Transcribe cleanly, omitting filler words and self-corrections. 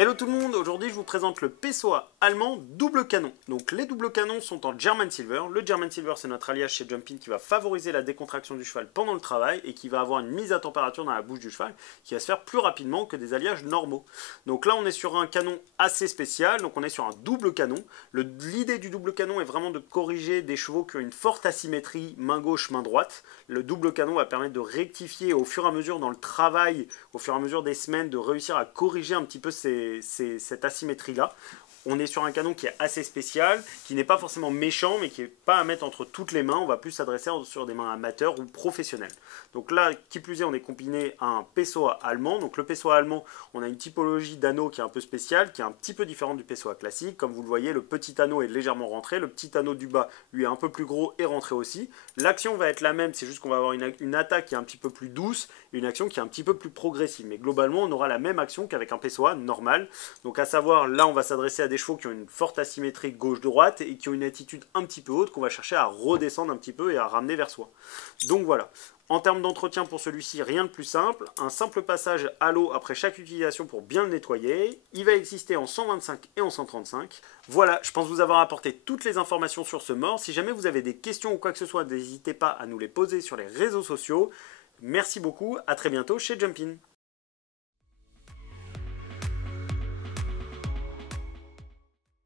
Hello tout le monde, aujourd'hui je vous présente le Pessoa allemand double canon. Donc les doubles canons sont en German Silver. Le German Silver c'est notre alliage chez Jumpin qui va favoriser la décontraction du cheval pendant le travail et qui va avoir une mise à température dans la bouche du cheval qui va se faire plus rapidement que des alliages normaux. Donc là on est sur un canon assez spécial, donc on est sur un double canon. L'idée du double canon est vraiment de corriger des chevaux qui ont une forte asymétrie main gauche, main droite. Le double canon va permettre de rectifier au fur et à mesure dans le travail, au fur et à mesure des semaines, de réussir à corriger un petit peu cette asymétrie-là. On est sur un canon qui est assez spécial, qui n'est pas forcément méchant, mais qui n'est pas à mettre entre toutes les mains. On va plus s'adresser sur des mains amateurs ou professionnelles. Donc là, qui plus est, on est combiné à un Pessoa allemand. Donc le Pessoa allemand, on a une typologie d'anneau qui est un peu spéciale, qui est un petit peu différente du Pessoa classique. Comme vous le voyez, le petit anneau est légèrement rentré. Le petit anneau du bas, lui, est un peu plus gros et rentré aussi. L'action va être la même, c'est juste qu'on va avoir une attaque qui est un petit peu plus douce et une action qui est un petit peu plus progressive. Mais globalement, on aura la même action qu'avec un Pessoa normal. Donc à savoir, là, on va s'adresser à des chevaux qui ont une forte asymétrie gauche-droite et qui ont une attitude un petit peu haute qu'on va chercher à redescendre un petit peu et à ramener vers soi. Donc voilà. En termes d'entretien pour celui-ci, rien de plus simple. Un simple passage à l'eau après chaque utilisation pour bien le nettoyer. Il va exister en 125 et en 135. Voilà, je pense vous avoir apporté toutes les informations sur ce mors. Si jamais vous avez des questions ou quoi que ce soit, n'hésitez pas à nous les poser sur les réseaux sociaux. Merci beaucoup, à très bientôt chez Jumpin.